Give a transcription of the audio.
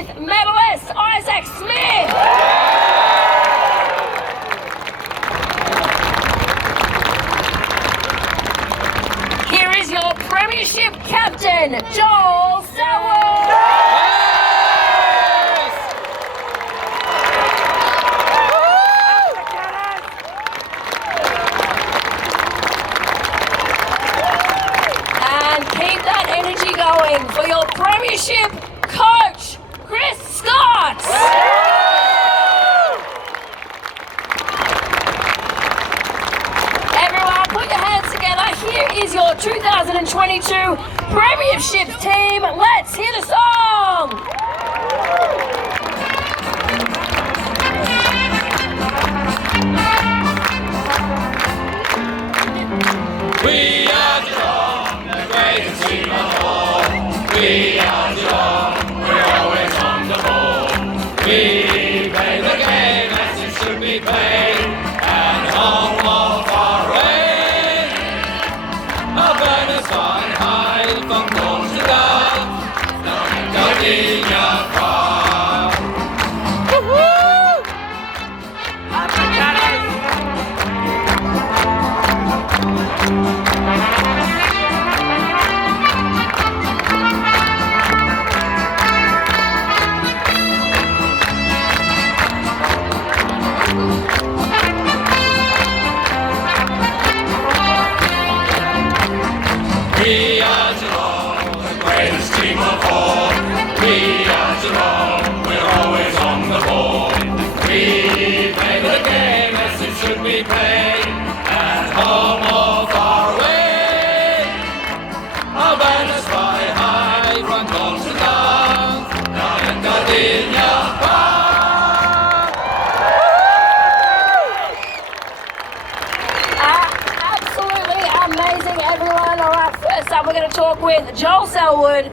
with medalist Isaac Smith. Here is your Premiership captain, Joel Selwood. And keep that energy going for your Premiership coach, Chris Scott. Everyone, put your hands together. Here is your 2022 Premiership team. Let's hear the song. We are Geelong, the greatest team of all. We are Geelong, we're always on the ball. We play the game as it should be played, at home or far away. Our banners flying high from dawn to dark, knowing Gardenia Park. We are Geelong, the greatest team of all. We are Geelong, we're always on the ball. We play the game as it should be played, at home or far away. Our banners fly high from dawn to dark, down at Gardenia Park. Absolutely amazing, everyone. All right, first up, we're going to talk with Joel Selwood.